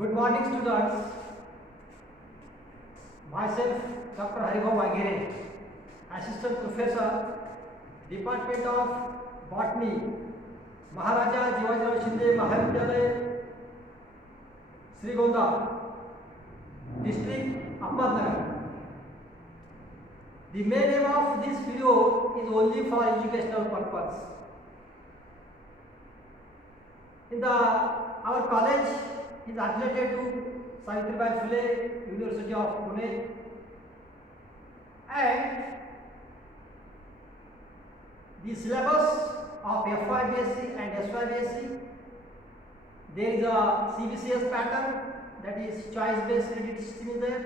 Good morning, students. Myself, Dr. Haribhav Agire, Assistant Professor, Department of Botany, Maharaja Jivajirao Shinde Mahavidyalaya, Srigonda, District, Ahmednagar. The main aim of this video is only for educational purpose. Our college is affiliated to Savitribai Phule University of Pune, and the syllabus of FYBSc and SYBSc, there is a CBCS pattern, that is choice based credit system is there.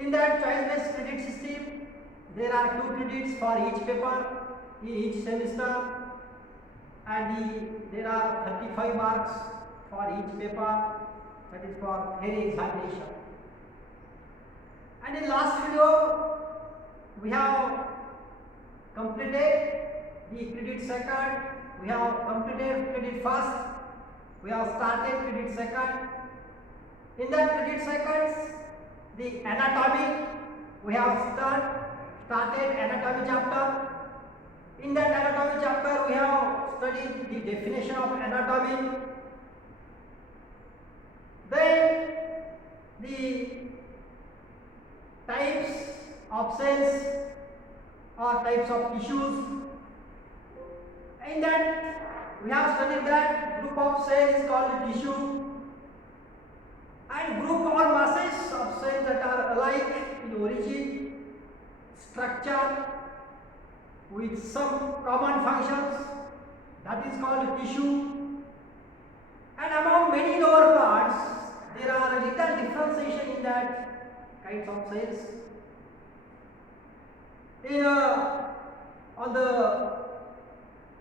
In that choice based credit system, there are 2 credits for each paper in each semester, and there are 35 marks for each paper, that is for theory examination. And in last video, we have completed the credit second, we have completed credit first, we have started credit second. In that credit seconds, the anatomy, we have started anatomy chapter. In that anatomy chapter, we have studied the definition of anatomy. Then the types of cells or types of tissues. In that, we have studied that group of cells is called tissue, and group or masses of cells that are alike in origin, structure, with some common functions, that is called tissue. And among many lower parts, there are a little differentiation in that kinds of cells. On the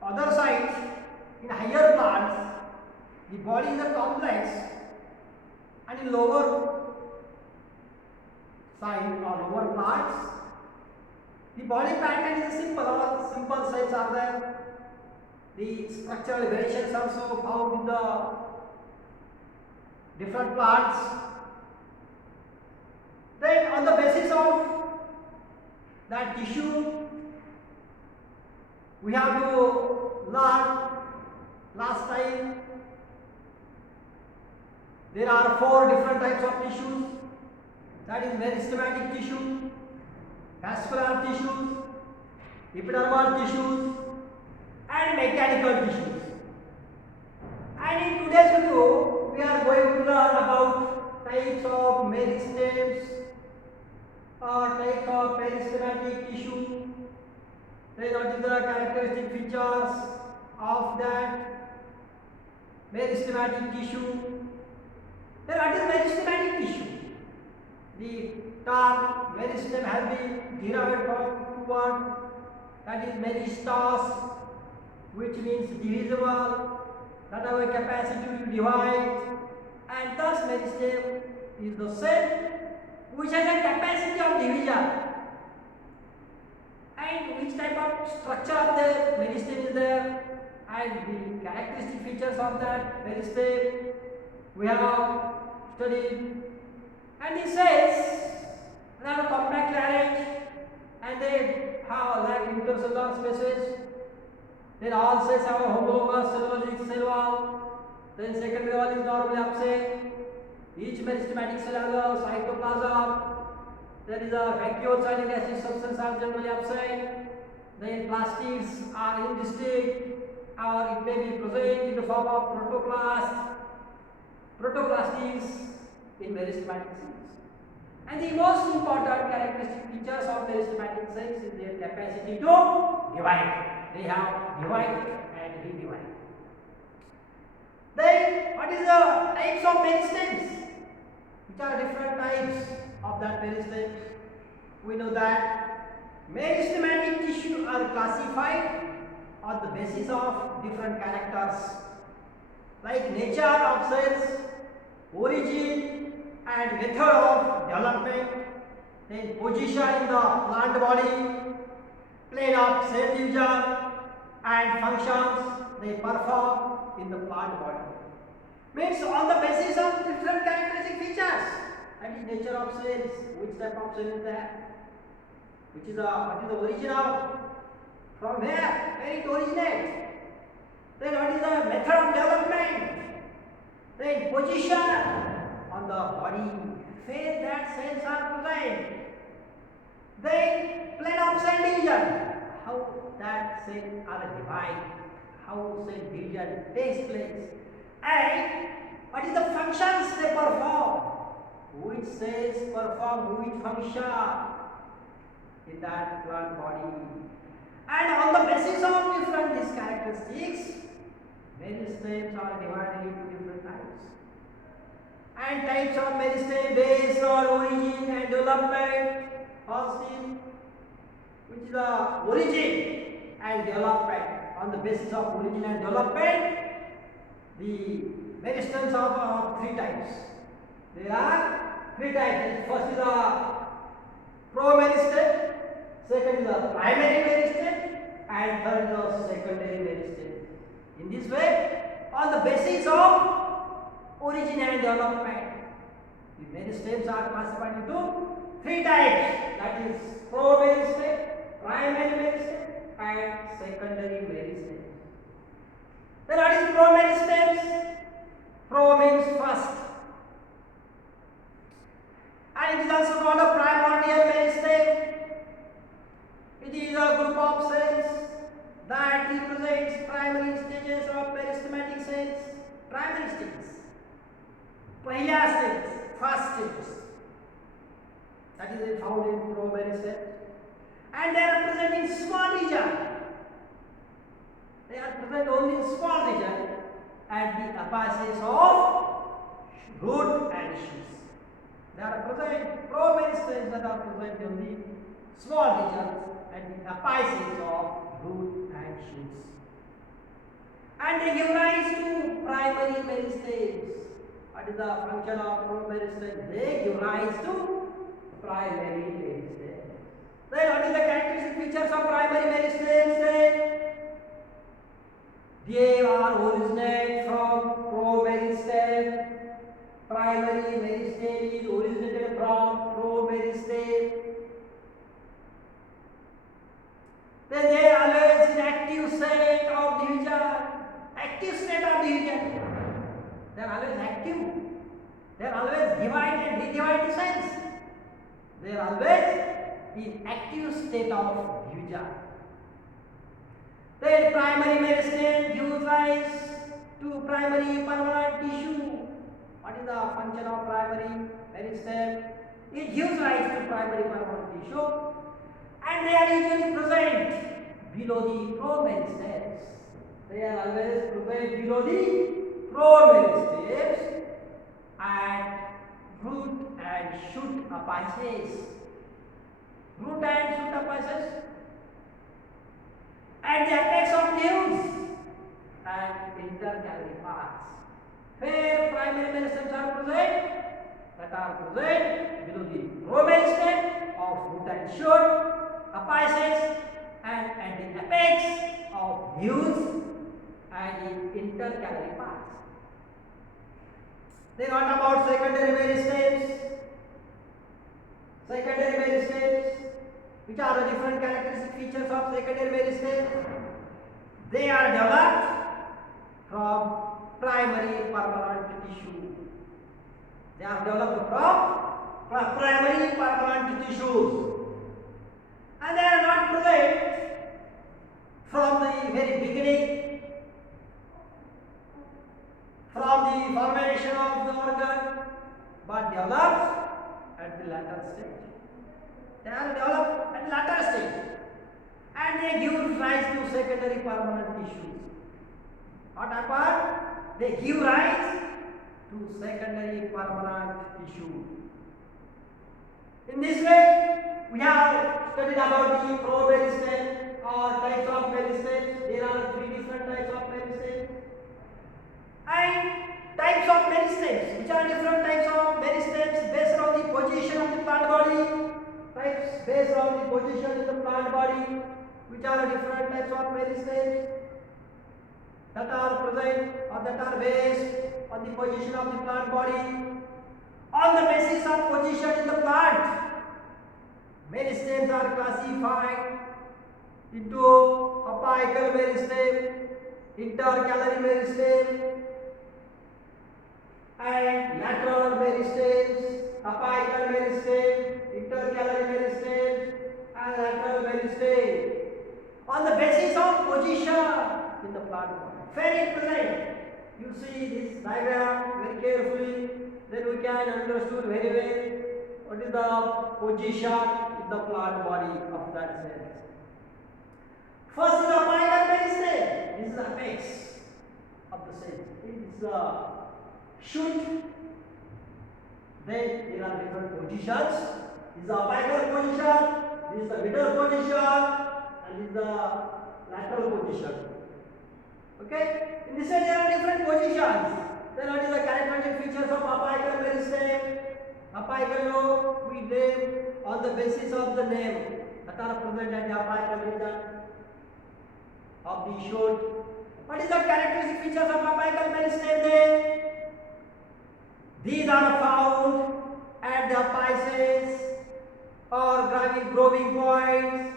other side, in higher plants, the body is a complex, and in lower side or lower parts, the body pattern is simple. All simple cells are there. The structural variations also found in the different plants. Then on the basis of that tissue, we have to learn last time there are 4 different types of tissues, that is meristematic tissue, vascular tissues, epidermal tissues, and mechanical tissues. And in today's video, we are going to learn about types of meristems or type of meristematic tissue. Then what is the characteristic features of that meristematic tissue. Then what is meristematic tissue? The term meristem has been derived from 2 words, that is meristos, which means divisible, that have a capacity to divide, and thus meristem is the cell which has a capacity of division. And which type of structure of the meristem is there, and the characteristic features of that meristem we have studied. And the cells, they are compactly arranged and they have like intercellular spaces. Then all cells have a homologous cellulosic cell wall. Then secondary wall is normally absent. Each meristematic cell has a cytoplasm. There is a vacuole-signing acid substance are generally absent. Then plastids are indistinct, or it may be present in the form of protoplast. Protoplast is in meristematic cells. And the most important characteristic features of meristematic cells is their capacity to divide. They have divided and redivided. Then what is the types of meristems? Which are different types of that meristem? We know that meristematic tissue are classified on the basis of different characters, like nature of cells, origin and method of development, then position in the plant body, plane of cell division, and functions they perform in the plant body. Means on the basis of different characteristic features. That is nature of cells. Which type of cell is that? What is the origin of? From where it originates? Then what is the method of development? Then position on the body where that cells are present. Then plan of cell division. How that cell are divided. How cell division takes place. And what is the functions they perform? Which cells perform which function in that plant body? And on the basis of different these characteristics, meristems are divided into different types. And types of meristem based on origin and development. First is which is the origin and development. On the basis of origin and development, the meristems are three types. There are three types. First is the promeristem, second is the primary meristem, and third is the secondary meristem. In this way, on the basis of origin and development, the meristems are classified into three types. That is promeristem, primary meristem, and secondary meristem. Then what is promeristems? Pro means first. And it is also called a primordial meristem. It is a group of cells that represents primary stages of meristematic cells. Primary stages. Pahila stages, first stages. That is found in promeristem. And they are present in small region. They are present only in small region at the apices of root and shoots. They are present, promeristems that are present in the small regions at the apices of root and shoots. And they give rise to primary meristems. What is the function of promeristem? They give rise to primary meristems. Then what is the characteristic features of primary meristems? Then they are originate from promeristem. Primary meristem is originated from promeristem. Then they are always in active state of division. Active state of division. They are always active. They are always divide and redivide the cells. They are always in active state of division. Then primary meristem gives rise to primary permanent tissue. What is the function of primary meristem? It gives rise to primary permanent tissue, and they are usually present below the promeristems. They are always present below the promeristems at root and shoot apices. Root and shoot apices. And the apex of leaves and intercalary parts. Where primary meristems are present, that are present below the promeristem of root and shoot, apices, and at the apex of leaves and the intercalary parts. Then what about secondary meristems? Secondary meristems. Which are the different characteristic features of secondary meristem? They are developed from primary permanent tissue. They are developed from primary permanent tissues. And they are not present from the very beginning, from the formation of the organ, but developed at the later stage. They are developed at later stage, and they give rise to secondary permanent tissues. What happened? They give rise to secondary permanent tissue. In this way, we have studied about the promeristem or types of meristems. There are three different types of meristems. And types of meristems, which are different types of meristems based on the position of the plant body. Types based on the position in the plant body, which are different types of meristems. that are present or that are based on the position of the plant body. On the basis of position in the plant, meristems are classified into apical meristem, intercalary meristem, and lateral meristems, apical meristem, intercalary meristem, and lateral meristem. On the basis of position in the plant body. Very present. You see this diagram very carefully, then we can understand very well what is the position in the plant body of that cell. First is the apical meristem. This is the apex of the cell. It is the shoot. Then there are different positions. This is the apical position. This is the middle position. And this is the lateral position. Okay? In this way there are different positions. Then what is the characteristic features of apical meristem? Apical lobe we name on the basis of the name that are present at the apical region of the shoot. What is the characteristic features of apical meristem then? These are found at the apices or growing points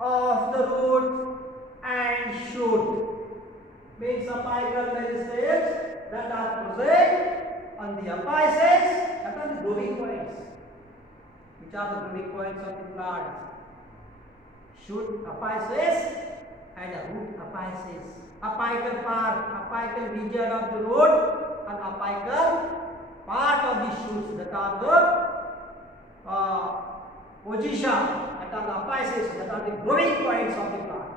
of the root and shoot. Means apical meristems that are present on the apices, that are the growing points. Which are the growing points of the plant? Shoot apices and root apices. Apical part, apical region of the root, and apical part of the shoots, that are the position, that are the apices, that are the growing points of the plants.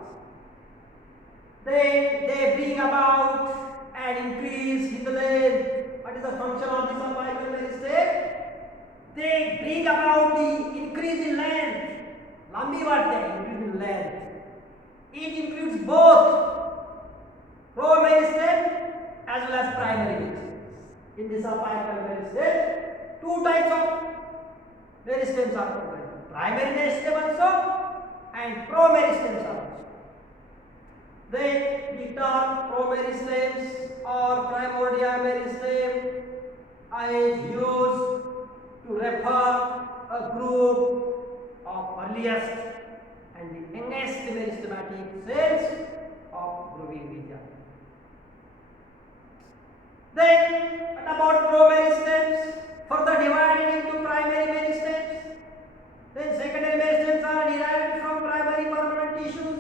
They bring about an increase in the length. What is the function of this apical meristem? They bring about the increase in length. Lambi varte, increase in length. It includes both promeristem as well as primary meristems. In this apical meristem, two types of meristems are present. Primary meristem also and promeristems also. Then the term promeristems or primordial meristem is used to refer a group of earliest and the youngest meristematic cells of growing region. Then what about promeristems? Further divided into primary meristems. Then secondary meristems are derived from primary permanent tissues,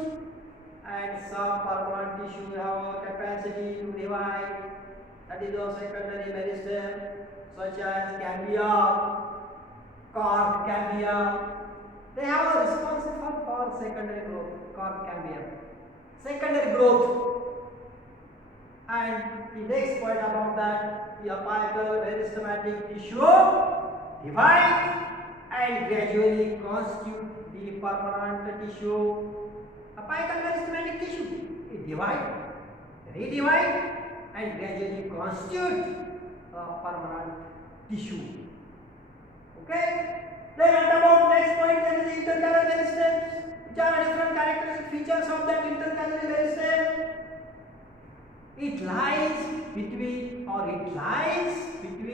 and some permanent tissue have a capacity to divide. That is the secondary meristem, such as cambium, cork cambium. They have a responsible for secondary growth, cork cambium. Secondary growth. And the next point about that, the apical meristematic tissue divide and gradually constitute the permanent tissue. Apical meristematic tissue, it divide, redivide, and gradually constitute a permanent tissue. Okay? Then what about next point? That is the intercalary meristems. Which are different characteristic features of that intercalary meristem? It lies between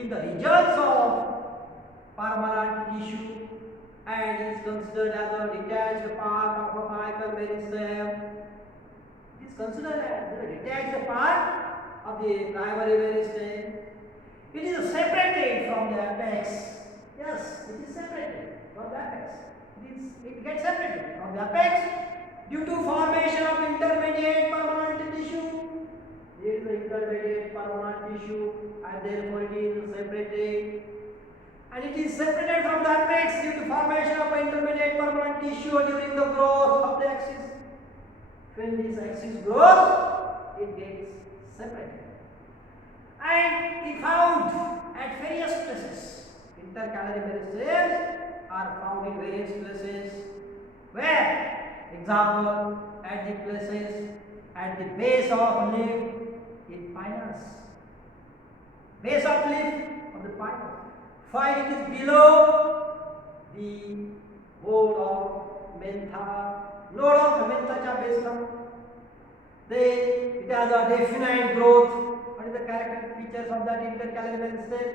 the regions of permanent tissue and is considered as a detached part of apical meristem. It is considered as a detached part of the primary meristem. It is separated from the apex. Yes, it is separated from the apex. It gets separated from the apex due to formation of intermediate permanent tissue. There is an intermediate permanent tissue, and therefore it is separated. And it is separated from the apex due to formation of an intermediate permanent tissue during the growth of the axis. When this axis grows, it gets separated. And it found at various places. Intercalary meristems are found in various places. Where? Example, at the places at the base of leaf in pinus. Base of leaf of the pinus. While it is below the node of mentha च्या बेसला Then it has a definite growth. What is the characteristic features of that intercalary meristem?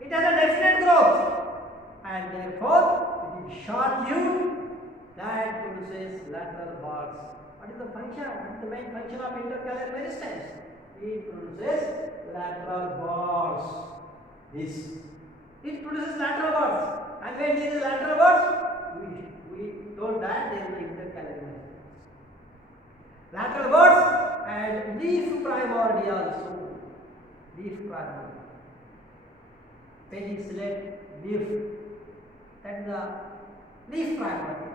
It has a definite growth, and therefore it is short-lived. That produces lateral buds. What is the function? What is the main function of intercalary meristems? It produces lateral buds. It produces lateral buds, and when there is lateral buds, we told that there is the intercalary meristems. Lateral buds and leaf primordial. So, leaf primordial. Pedicellate leaf. That is the leaf primordial.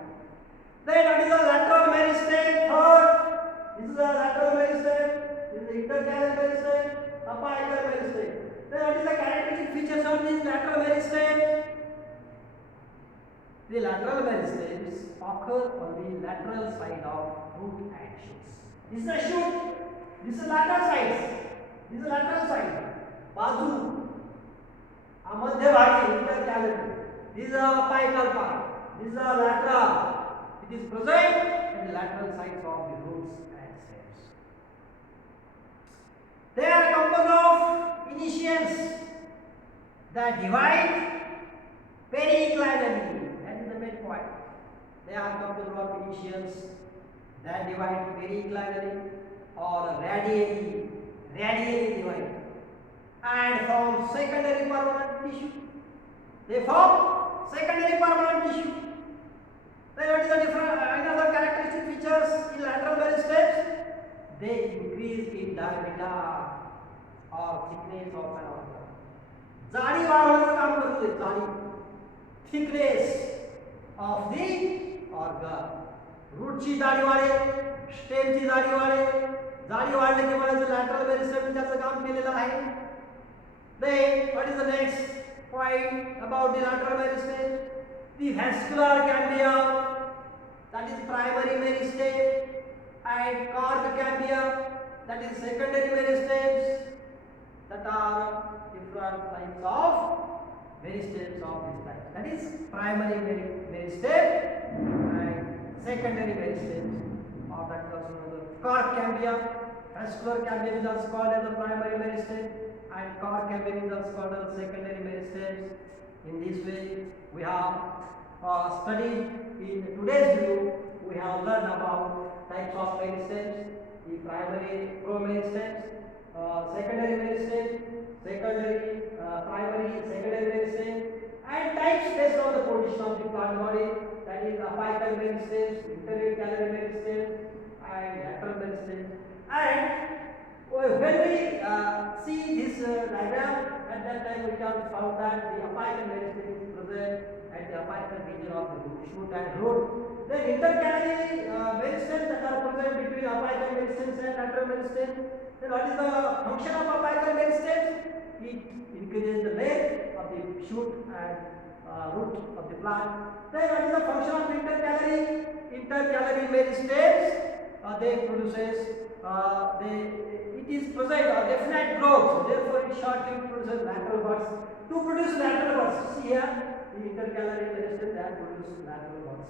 Then what is the lateral meristem? Third, this is the lateral meristem. This is the intercalary meristem, apical meristem. Then what is the characteristic features of these lateral meristems? The lateral meristems occur on the lateral side of root and shoots. This is a shoot. This is lateral side. This is lateral side. Bazu. Madhyabhagi, intercalary. This is the apical part. This is the lateral. It is present at the lateral sides of the roots and stems. They are composed of initials that divide periclinally. That is the main point. They are composed of initials that divide periclinally or radially divide, and form secondary permanent tissue. They form secondary permanent tissue. Then what is the different another characteristic features in lateral meristems? They increase in diameter or thickness of an organ. जाडी वाढवण्याचं काम करते. जाडी, thickness of the organ. रूटची जाडी वाढेल, स्टेमची जाडी वाढेल. जाडी वाढली की म्हणायचं lateral meristem त्याचं काम केलेलं आहे. Then what is the next point about the lateral meristem? The vascular cambium, that is primary meristem, and cork cambium, that is secondary meristems, that are different types of meristems of this type. That is primary meristem and secondary meristems, or that is also known as cork cambium. Vascular cambium is also called as the primary meristem, and cork cambium is also called as secondary meristems. In this way, we have studied in today's video. We have learned about types of meristems, the primary promeristems, secondary meristem, primary, secondary meristem, and types based on the position of the plant body. That is apical meristems, intercalary meristems, and lateral meristems. And when we see this diagram, at that time we can found that the apical meristem is present at the apical region of the root, shoot and root. Then intercalary meristems that are present between apical meristems and lateral meristems. Then what is the function of apical meristems? It increases the length of the shoot and root of the plant. Then what is the function of intercalary meristems? They produces it is present or definite growth, therefore it short-lived produces lateral buds. To produce lateral buds, see here the intercalary meristem that produce lateral buds.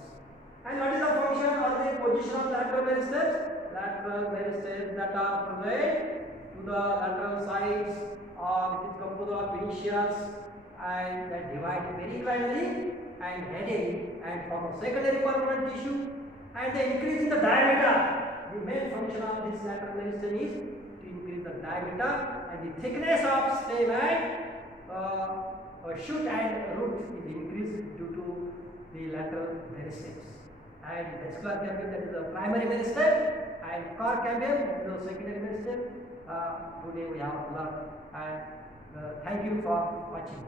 And what is the function or the position of lateral meristems? Lateral meristems that are present to the lateral sides, or it is composed of initials and that divide periclinally and radially and form a secondary permanent tissue, and they increase in the diameter. The main function of this lateral meristem is to increase the diameter and the thickness of stem and shoot and root is increased due to the lateral meristems. And vascular cambium, that is the primary meristem, and cork cambium, that is the secondary meristem. Today we have learned, and thank you for watching.